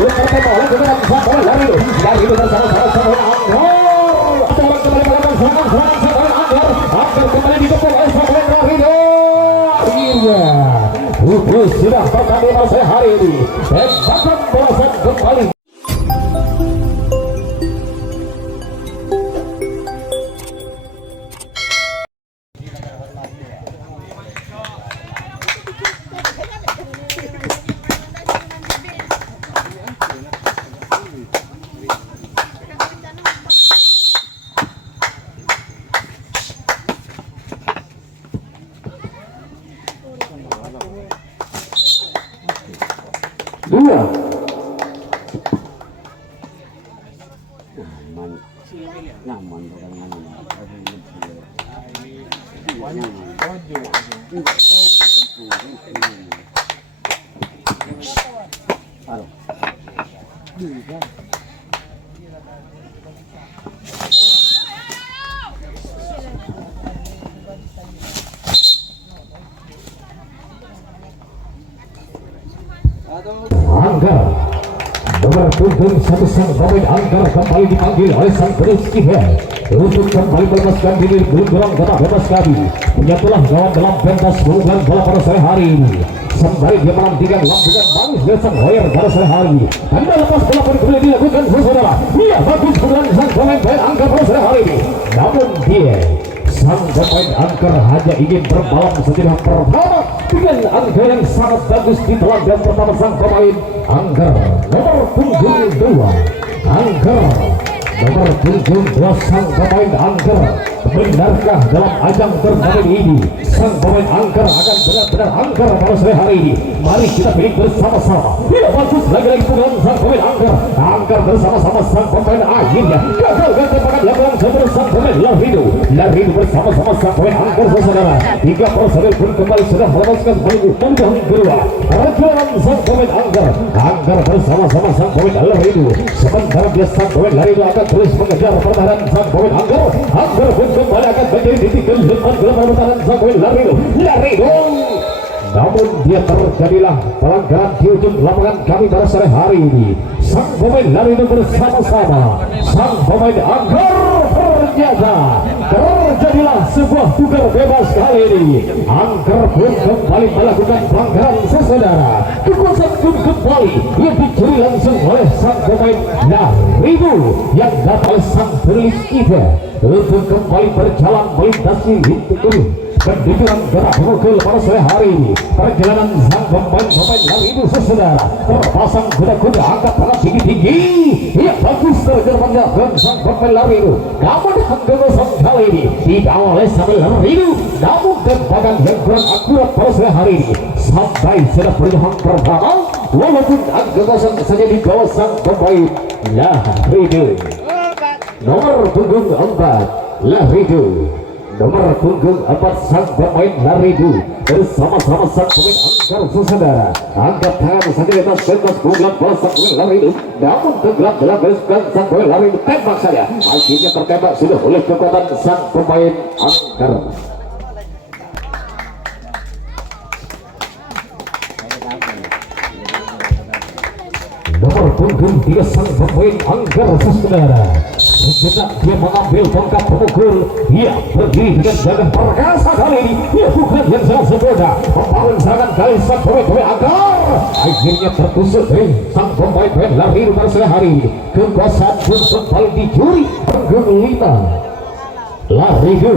sulit tertembak oleh kemudian sang pemain Larido bersama-sama sang pemain Anggar sekarang kembali melakukan serangan sang pemain Anggar kembali dikepung oleh sang pemain Larido. Akhirnya sudah terkandung oleh hari ini tembakan balasan kembali. Dua nyaman Anggar nomor punggung satu sang pemain Anggar kembali dipanggil oleh sang penulis kiper untuk kembali melepaskan diri bergerak kata bebas kami menyatulah gawang dalam pentas bukan bola pada sore hari ini sembari dia menantikan lampukan manis dari sang hoyer pada sore hari ini. Anda lepas bola pun boleh dilakukan saudara. Iya bagus bukan sang pemain Anggar pada sore hari ini, namun dia sang pemain Anggar hanya ingin berbalap sejenak pertama dengan angka yang sangat bagus di telaga pertama sang pemain Anggar nomor punggung 2 Anggar nomor punggung 2 sang pemain Anggar. Benarkah dalam ajang turnamen ini sang pemain Anggar akan benar-benar Anggar pada sore hari ini? Mari kita pilih bersama-sama. Ya bagus lagi-lagi pukulan sang pemain Anggar bersama-sama sang pemain akhirnya gagalkan tembakan lakukan sebelum sang pemain Larido bersama-sama sang pemain Anggar saudara. 3 personel pun kembali sudah melepaskan punggung kedua. Perjuangan sang pemain Anggar bersama-sama sang pemain Larido. Sementara dia sang pemain Larido akan terus mengejar pertahanan sang pemain Anggar pun kembali akan menjadi titik keempat dalam pertahanan sang pemain Larido. Namun dia terjadilah pelanggaran di ujung lapangan kami pada sore hari ini. Sang pemain Larido bersama-sama sang pemain Anggar terjaga. Terjadilah sebuah tukar bebas kali ini. Anggar pun kembali melakukan pelanggaran saudara. Kekuasaan pun kembali yang dicuri langsung oleh sang pemain Larido yang dapat sang penulis kiper untuk kembali berjalan melintasi pintu pendudukan gerak pemukul pada sore hari ini. Perjalanan sang pemain Larido saudara terpasang kuda-kuda angkat tangan tinggi-tinggi. Ia bagus tergerak sang pemain Larido. Namun kegagalan kali ini diawal oleh sang Larido. Namun tembakan yang kurang akurat pada sore hari ini sampai sudah berjalan pertama walaupun angka kosong saja di bawah sang pemain Larido. Nomor punggung 4 Larido. Nomor punggung 4 sang pemain Larido bersama-sama sang pemain Anggar saudara. Angkat tangan saja di atas pentas bulan bola sang pemain Larido. Namun tenggelam dalam bereskan sang pemain Larido. Tembak saja akhirnya tertembak sudah oleh kekuatan sang pemain Anggar. Nomor punggung 3 sang pemain Anggar saudara. Sejenak dia mengambil tongkat pemukul. Ia berdiri dengan gagah perkasa kali ini. Ia bukan yang sangat sempurna membangun serangan kali sang pemain Anggar. Akhirnya tertusuk dari sang pemain Larido pada sore hari ini. Kekuasaan pun kembali dicuri. Punggung 5 Larido.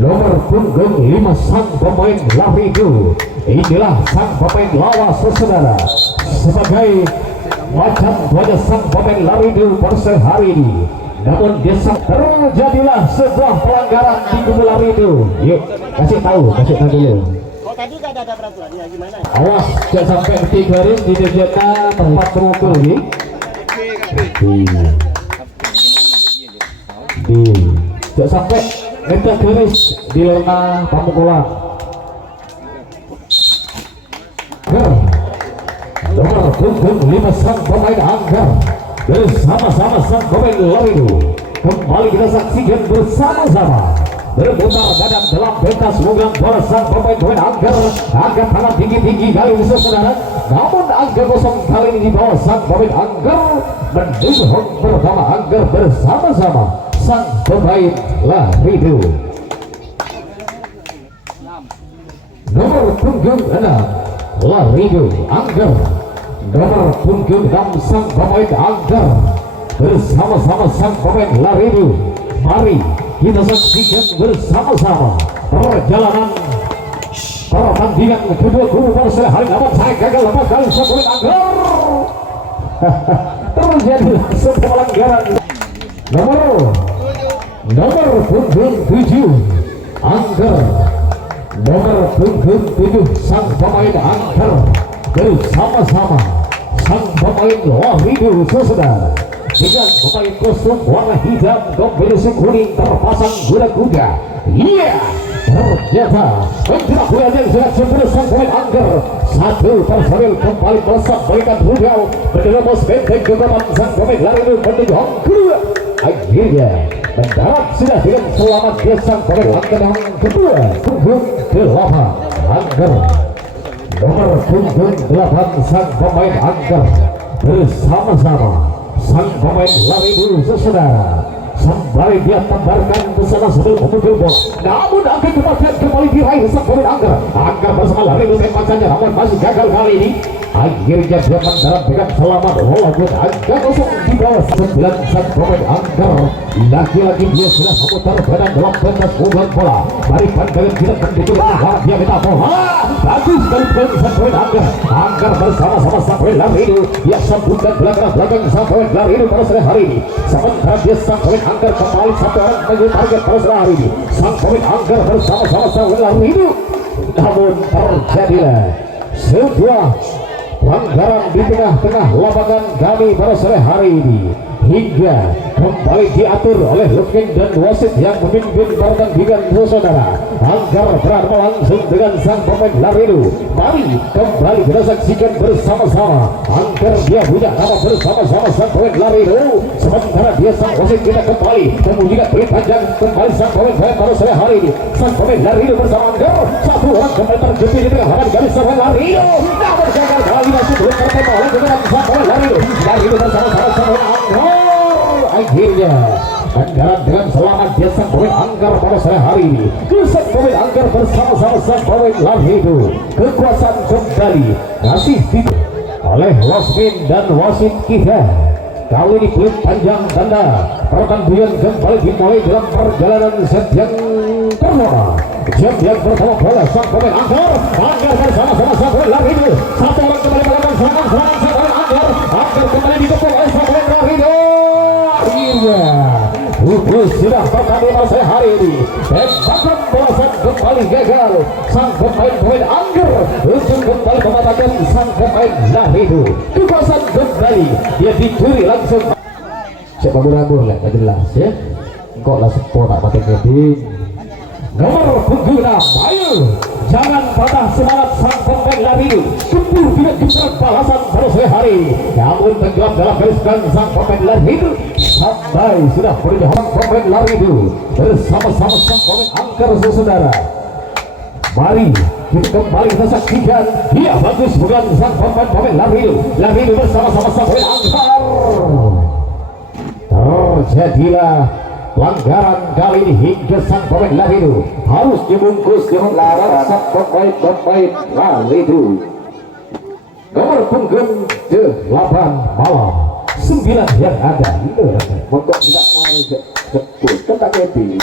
Nomor punggung 5 sang pemain Larido. Inilah sang pemain lawas saudara. Sebagai macam wajah sang pemain Larido pada sore hari ini. Namun terjadilah sebuah pelanggaran di kubu Larido. Yuk kasih tahu dulu. Oh tadi gak ada peraturan ya gimana? Awas jangan sampai di garis di desa tempat pemukul ini. Jangan sampai kita garis di lona pemukulan. Nomor punggung 5 sang pemain Anggar bersama-sama sang pemain Larido. Kembali kita saksikan bersama-sama berputar badan dalam pentas bukan bola sang pemain Anggar. Angkat tangan tinggi-tinggi kali ini saudara. Namun angka kosong kali ini di bawah sang pemain Angger menuju home pertama Angger bersama-sama sang pemain Larido. Nomor punggung 6 Larido Angger, nomor punggung 6 sang pemain Angger bersama-sama sang pemain Larido. Mari kita saksikan bersama-sama perjalanan pertandingan kedua kubu pada sore hari. Namun saya gagal lepas kali sang pemain Angger. Terjadi sebuah pelanggaran. Nomor punggung 7 Angger, nomor punggung 7 sang pemain Angger bersama-sama sang pemain Larido saudara, dengan pemain kostum warna hitam kombinasi kuning terpasang kuda-kuda. Iya, ternyata penjerak yang sangat sempurna sang pemain Angger. Satu personil kembali melesat berikan rudal menerobos benteng kekuatan sang pemain Larido menuju home kedua. Akhirnya mendarat sudah dengan selamat ke sang pemain Angger yang kedua. Punggung 8 Angger, nomor punggung 8 sang pemain Angger bersama-sama sang pemain Larido saudara. Sembari dia tembarkan ke sana sebelum memukul bola, namun akan kembali diraih sang pemain Angger. Angger bersama Larido tembakannya namun masih gagal kali ini. Akhirnya dia mendarat dengan selamat walaupun angka kosong di bawah 9 sang pemain Angger. Lagi-lagi dia sudah memutar badan dalam pentas pukulan bola. Mari pandangan kita mendukung dia minta bola. Bagus dari sang pemain Angger. Angger bersama-sama sang pemain Larido. Dia sambungkan belakang sang pemain Larido pada sore hari ini. Sementara dia sang pemain Angger kembali satu orang menjadi target pada sore hari ini. Sang pemain Angger bersama-sama sang pemain Larido. Namun terjadilah sebuah pelanggaran di tengah-tengah lapangan kami pada sore hari ini, hingga kembali diatur oleh Lukin dan wasit yang memimpin pertandingan saudara. Angger berhadapan langsung dengan sang pemain Larido. Mari kembali kita saksikan bersama-sama. Angger dia punya nama bersama-sama sang pemain Larido, sementara dia sang wasit kita kembali kemudian beri panjang kembali sang pemain pada sore hari ini. Sang pemain Larido bersama Angger, satu orang kembali terjepit di tengah lapangan garis sang pemain Larido. Namun gagal kali masih belum tertembak oleh dengan sang pemain Larido. Larido bersama-sama sang pemain Angger. Akhirnya anggaran dengan selamat dia sang pemain Angger pada sore hari ini. Sang pemain Angger bersama-sama sang pemain Larido. Kekuasaan kembali masih diberikan oleh Wasmin dan wasit kita. Kali ini klip panjang tanda pertandingan kembali dimulai dalam perjalanan set yang pertama. Jam yang pertama bola sang pemain Angger. Angger bersama-sama sang pemain Larido. Satu orang kembali melakukan serangan sang pemain Angger. Angger kembali dikepung oleh sang pemain Larido. Akhirnya sudah pertandingan pada sore hari ini. Tembakan bola sang kembali gagal. Sang pemain Angger ujung kembali mematakan sang pemain Larido. Kekuasaan kembali dia dicuri langsung. Cek babur-babur lah, gak jelas ya. Kok lah sepuluh tak pakai keding. Nomor punggung 6, ayo jangan patah semangat sang pemain Larido. Kembur tidak bisa balasan pada sore hari, namun tenggelam dalam gariskan sang pemain Larido. Sampai sudah berjalan pemain Larido bersama-sama sang pemain Angger saudara. Mari kita kembali kita saksikan. Dia bagus bukan sang pemain Larido. Larido bersama-sama sang pemain Angger. Terjadilah pelanggaran kali ini hingga sang pemain Larido harus dibungkus dengan lawan sang pemain Larido. Nomor punggung 8 malam 9 yang ada. Monggo tidak mari betul tentang ini.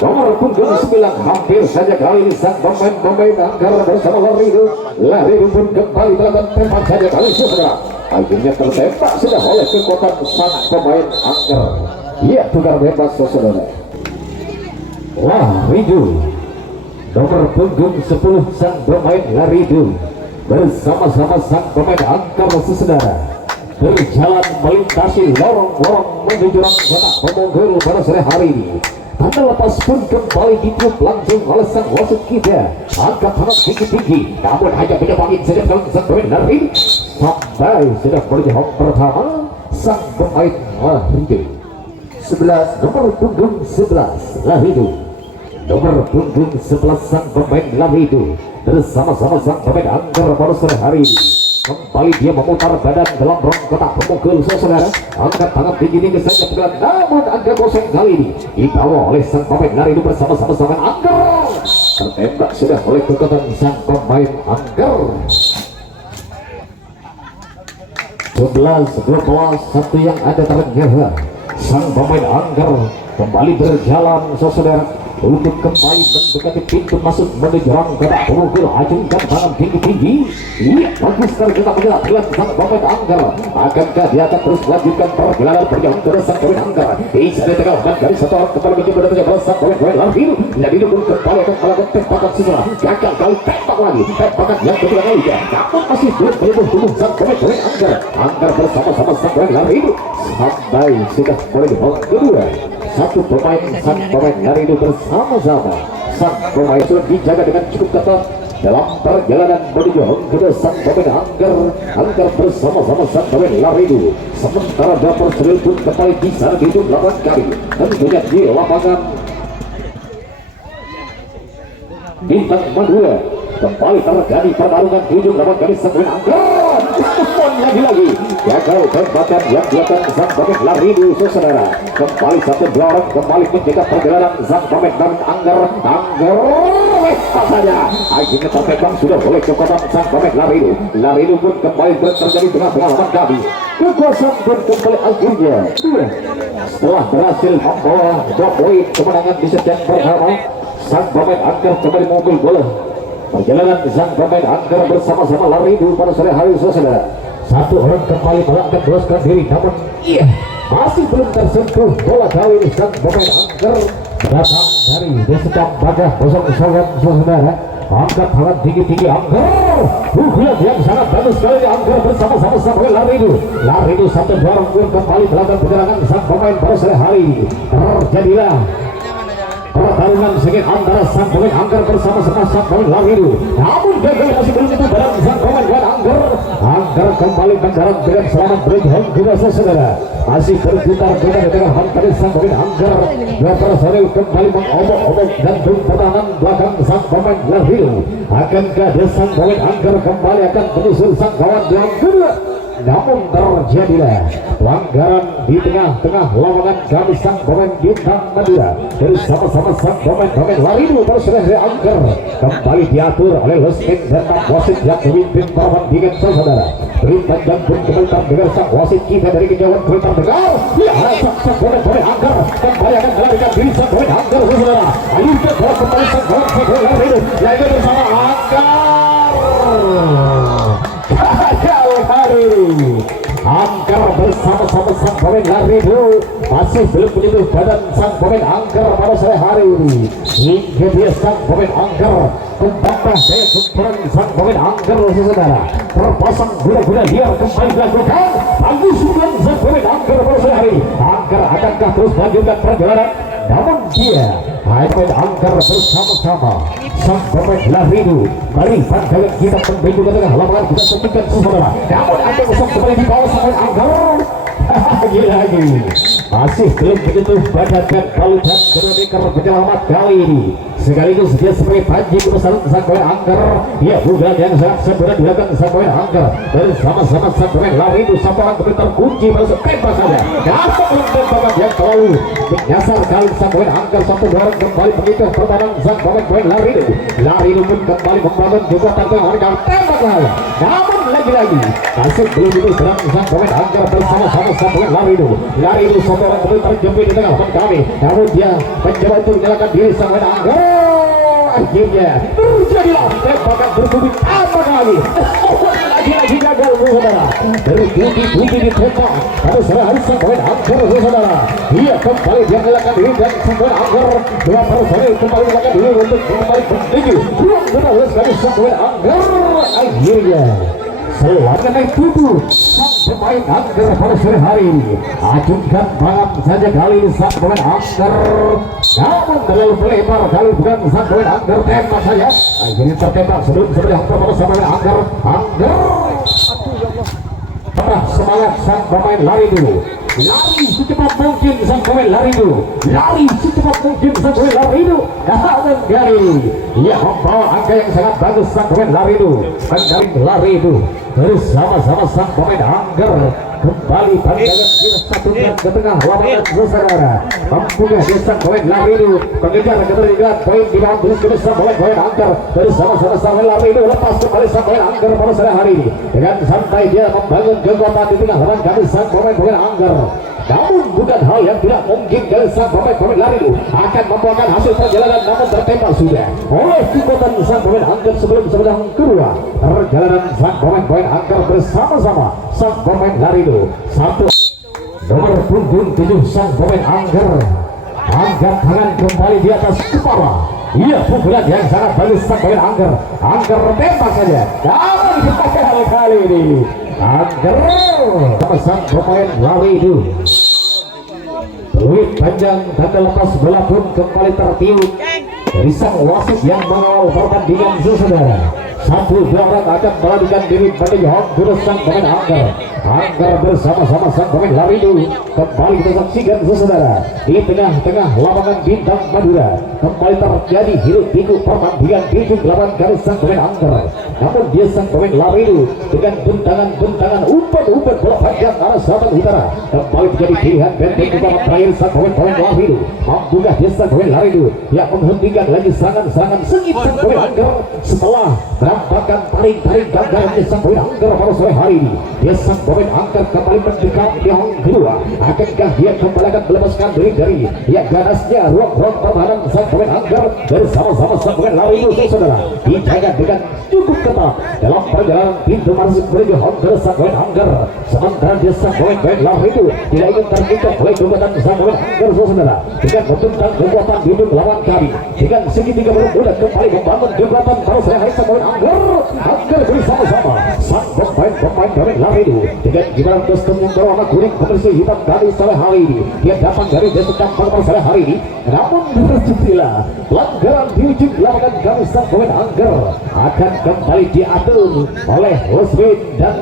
Nomor punggung 9 hampir saja kali ini sang pemain Angger bersama Larido. Larido pun kembali melakukan tembak saja kali saudara. Akhirnya tertembak sudah oleh kekuatan sang pemain Angger. Ia tukar bebas saudara. Larido nomor punggung 10 sang pemain Larido bersama-sama sang pemain Angger saudara berjalan melintasi lorong-lorong menuju kotak pemunggul pada sore hari ini. Tanda lepas pun kembali ditiup langsung oleh sang wasit kita. Angkat tangan tinggi-tinggi, namun hanya menyebabkan saja dalam sang pemain Larido. Sampai sudah berjauh pertama sang pemain Larido. 11 nomor punggung 11 Larido. Nomor punggung 11 sang pemain Larido bersama-sama sang pemain Angger pada sore hari ini. Kembali dia memutar badan dalam rong kotak pemukul saudara. Angkat tangan tinggi-tinggi saja pegang, namun angka kosong kali ini dibawa oleh sang pemain Laridu bersama-sama sang Angger. Tertembak sudah oleh kekuatan sang pemain Angger. 11-12 satu yang ada ternyata sang pemain Angger kembali berjalan saudara untuk kembali mendekati pintu masuk menuju rong kotak pemukul. Acungkan tangan tinggi-tinggi. Iya, bagus sekali kita melihat sang pemain Angger. Akankah dia akan terus melanjutkan perjalanan perjalanan terus sang pemain Angger? Bisa ditengahkan dari satu orang kembali mencoba datangnya sang pemain Laridu. Laridu pun kembali akan melakukan tembakan semula. Gagal kali tembak lagi. Tembakan yang kedua kalinya. Namun masih belum menyentuh tubuh sang pemain Angger. Angger bersama-sama sang pemain Laridu sampai sudah mulai di babak kedua. Satu pemain sang pemain Laridu bersama-sama sang pemain sudah dijaga dengan cukup ketat dalam perjalanan menuju kedua sang pemain Angger bersama-sama sang pemain Laridu. Sementara dua personil pun kembali bisa dihitung 8 kali tentunya di lapangan Bintang Madura. Kembali terjadi pertarungan di ujung 8 kali sang pemain Angger. Lagi-lagi gagal tembakan yang dilakukan sang pemain Laridu saudara. Kembali satu dua orang kembali menjaga perjalanan sang pemain Angger saja. Akhirnya tertembak sudah oleh kekuatan sang pemain Laridu. Laridu pun kembali terjadi tengah-tengah lawan kami. Kekuasaan pun kembali akhirnya setelah berhasil membawa 2 poin kemenangan di set yang pertama. Sang pemain Angger kembali memukul bola. Perjalanan sang pemain Angger bersama-sama Laridu pada sore hari saudara. Satu orang kembali melangkah teruskan diri, namun masih belum tersentuh bola kali ini. Sang pemain Angger datang dari desa Badah kosong saudara. Angkat tangan tinggi-tinggi Angger. Pukulan yang sangat bagus sekali Angger bersama-sama sang pemain Laridu. Laridu satu dua orang pun kembali melakukan perjalanan sang pemain pada sore hari ini. Terjadilah pertarungan sengit antara sang pemain Angger bersama-sama sang pemain Laridu. Namun gagal masih belum itu barang sang pemain Angger. Angger kembali mendarat dengan selamat berjuang juga saudara. Masih berputar-putar di tengah hantaran sang pemain Angger. Dua personil kembali mengobok-obok jantung pertahanan belakang sang pemain Laridu. Akankah dia sang pemain Angger kembali akan menyusul sang kawan yang kedua? Namun terjadilah pelanggaran di tengah-tengah lawangan kami sang pemain Bintang Madura bersama-sama sang pemain Laridu terserah Angger. Kembali diatur oleh Lesmin dan wasit yang memimpin pertandingan saudara. Perintah yang pun kembali terdengar sang wasit kita dari kejauhan perintah dengar. Ya, sang pemain Angger kembali akan melarikan diri sang pemain Angger saudara. Ayo kita kembali sang pemain Laridu yaitu bersama Angger. Angger bersama-sama sang pemain Laridu masih belum menyentuh badan sang pemain Angger pada sore hari ini. Hingga dia sang pemain Angger membantah daya kumpulan sang pemain Angger saudara. Terpasang guna-guna liar kembali dilakukan. Bagus bukan sang pemain Angger pada sore hari. Angger akankah terus melanjutkan perjalanan? Namun dia pemain Angger bersama-sama sang pemain Laridu. Mari pandangan kita menuju ke tengah lapangan kita saksikan saudara. Namun ada kosong kembali di bawah sang pemain Angger. Lagi masih belum menyentuh badan dan balutan Veronica penyelamat kali ini. Sekaligus dia sebagai panji kebesaran sang pemain Angger. Dia bukan yang sangat sebenarnya dilakukan sang pemain Angger bersama-sama sang pemain Laridu. Satu orang benar terkunci pada tembak saja. Dapat tembakan yang terlalu menyasar kali sang pemain Angger. Satu dua orang kembali mengikat pertahanan sang pemain Laridu. Laridu pun kembali membangun kekuatan mereka tembak lagi. Namun lagi-lagi masih belum itu serang sang pemain Angger bersama-sama sang pemain Laridu. Laridu satu orang benar terjepit di tengah lawan kami. Namun dia mencoba untuk menyalakan diri sang pemain Angger. Akhirnya terjadilah tembakan bertubi apa lagi. Lagi-lagi gagal saudara. Bertubi-tubi ditembak pada sore hari sang pemain Angger saudara. Dia kembali dia menyalakan diri dan sang pemain Angger. Dua personil kembali menyalakan diri untuk kembali menuju ruang benar sekali sang pemain Angger. Akhirnya selamat naik tubuh sang pemain Angger pada sore hari ini. Acungkan tangan saja kali ini sang pemain Angger. Namun terlalu melebar kali bukan sang pemain Angger. Tembak saja. Akhirnya tertembak sebelum sebenarnya pada sang pemain Angger. Angger semangat sang pemain Laridu. lari secepat mungkin sang pemain Larido, lari secepat mungkin sang pemain Larido, namun Gari ia membawa angka yang sangat bagus sang pemain Larido, menjaring Larido bersama-sama sang pemain Angger. Kembali pandangan kita satukan ke tengah lapangan saudara. Mampunya desa pemain Larido mengejar ketertinggalan poin di bawah terus ke desa pemain Angger bersama-sama sang pemain Larido lepas kembali sang pemain Angger pada sore hari ini dengan santai dia membangun kekuatan di tengah lapangan kami sang pemain Angger. Namun bukan hal yang tidak mungkin dari sang pemain Larido akan membuahkan hasil perjalanan, namun tertembak sudah oleh kekuatan sang pemain Angger sebelum kedua perjalanan sang pemain Angger bersama-sama sang pemain Larido. Satu nomor punggung 7 sang pemain Angger angkat tangan kembali di atas kepala. Iya, pukulan yang sangat bagus sang pemain Angger. Angger tembak saja, namun dipakai kali ini Angger sama sang pemain Larido. Peluit panjang tanda lepas bola pun kembali tertiup dari sang wasit yang mengawal pertandingan saudara. Satu dua orang akan melarikan diri pada Yohon Gurus sang pemain Angger. Angger bersama-sama sang pemain Larido kembali kita saksikan saudara di tengah-tengah lapangan Bintang Madura. Kembali terjadi hiruk pikuk pertandingan di lapangan garis sang pemain Angger. Namun dia sang pemain Larido dengan bentangan-bentangan umpan-umpan bola panjang arah selatan utara kembali menjadi pilihan benteng utama terakhir sang pemain Larido. Mampukah dia sang pemain Larido yang menghentikan lagi serangan-serangan sengit sang pemain Angger setelah menampakkan tarik-tarik gagal sang pemain Angger pada sore hari ini. Dia sang pemain Angger kembali mendekat yang kedua. Akankah dia kembali akan melepaskan diri dari ganasnya ruang-ruang pertahanan sang pemain Angger bersama-sama sang pemain Larido saudara dijaga dengan cukup ketat dalam perjalanan pintu masuk menuju Angger sang pemain Angger. Sementara dia sang pemain Larido tidak ingin tergikat oleh kekuatan sang pemain Angger saudara dengan membentang kekuatan di lawan kami dengan segitiga bermuda kembali membangun kekuatan pada sore hari sang pemain Angger bersama-sama sang pemain Larido dengan gibran kostum yang berwarna kuning berisi hitam dari sore hari ini. Dia datang dari desa Campang pada sore hari ini, namun berjumlah pelanggaran di ujung lapangan kami sang pemain Angger akan kembali diatur oleh Husbin dan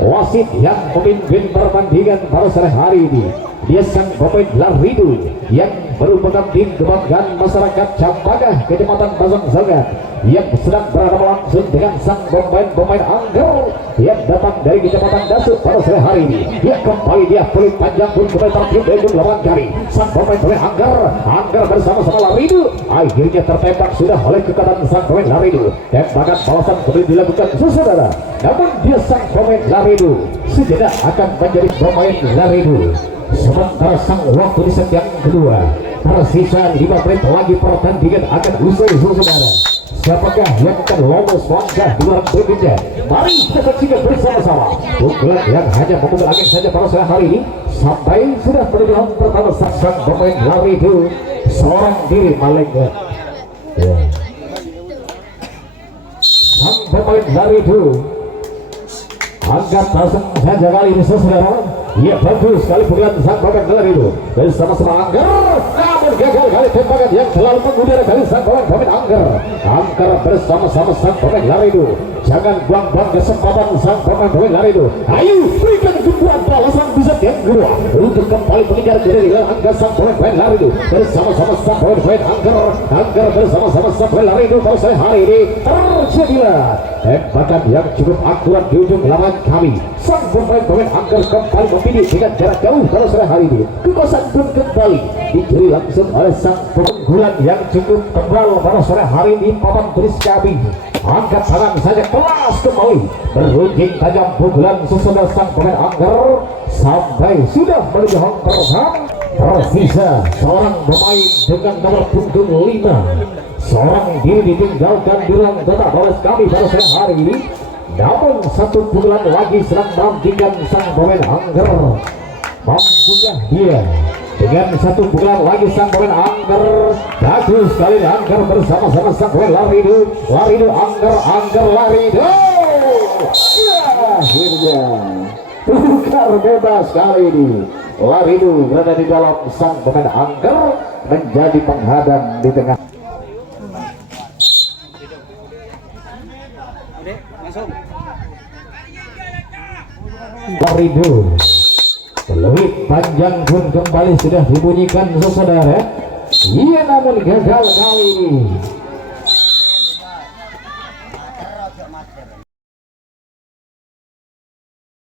wasit yang memimpin pertandingan pada sore hari ini. Dia sang pemain Larido yang merupakan tim kebanggaan masyarakat Campagah, Kecamatan Pasang Sangat, yang sedang berhadapan langsung dengan sang pemain Angger yang datang dari Kecamatan Dasuk pada sore hari ini. Dia kembali, dia peluit panjang pun kembali tertiup dari lawan kari sang pemain Angger bersama-sama Larido akhirnya tertembak sudah oleh kekuatan sang pemain Larido. Tembakan balasan kembali dilakukan saudara, namun dia sang pemain Larido sejenak akan menjadi pemain Larido. Sementara sang waktu di set yang kedua tersisa 5 menit lagi pertandingan akan usai saudara. Siapakah yang akan lolos langkah di luar berikutnya? Mari kita saksikan bersama-sama pukulan yang hanya memukul angin saja pada sore hari ini sampai sudah menuju pertama sang pemain Larido seorang diri malingnya. Sang pemain Larido angkat langsung saja kali ini saudara. Iya, bagus sekali pukulan sang pemain Larido bersama-sama Angger, namun gagal kali tembakan yang terlalu mengudara kali sang pemain Angger bersama-sama sang pemain Larido. Jangan buang-buang kesempatan sang pemain Larido. Ayo berikan kekuatan balasan bisa yang kedua untuk kembali mengejar dari Angger sang pemain Larido bersama-sama sang pemain Angger bersama-sama sang pemain Larido pada sore hari ini. Terjadilah tembakan yang cukup akurat di ujung lawan kami. Sang pemain Angger kembali memilih dengan jarak jauh pada sore hari ini. Kekuasaan pun kembali dicuri langsung oleh sang penggulan yang cukup tebal pada sore hari ini. Papan tulis kami angkat tangan saja kelas kembali berujing tajam pukulan sesudah sang pemain Angger sampai sudah menuju pertahanan. Tersisa seorang pemain dengan nomor punggung 5, seorang diri ditinggalkan di ruang tata balas kami pada sore hari ini. Namun satu pukulan lagi sedang menantikan sang pemain Angger. Mampukah dia dengan satu pukulan lagi sang pemain Angger? Bagus sekali Angger bersama-sama sang pemain Larido Angger Larido. Ya, akhirnya tukar bebas kali ini. Larido berada di dalam sang pemain Angger menjadi penghadang di tengah. Larido Peluit panjang pun kembali sudah dibunyikan saudara. Iya namun gagal kali ini.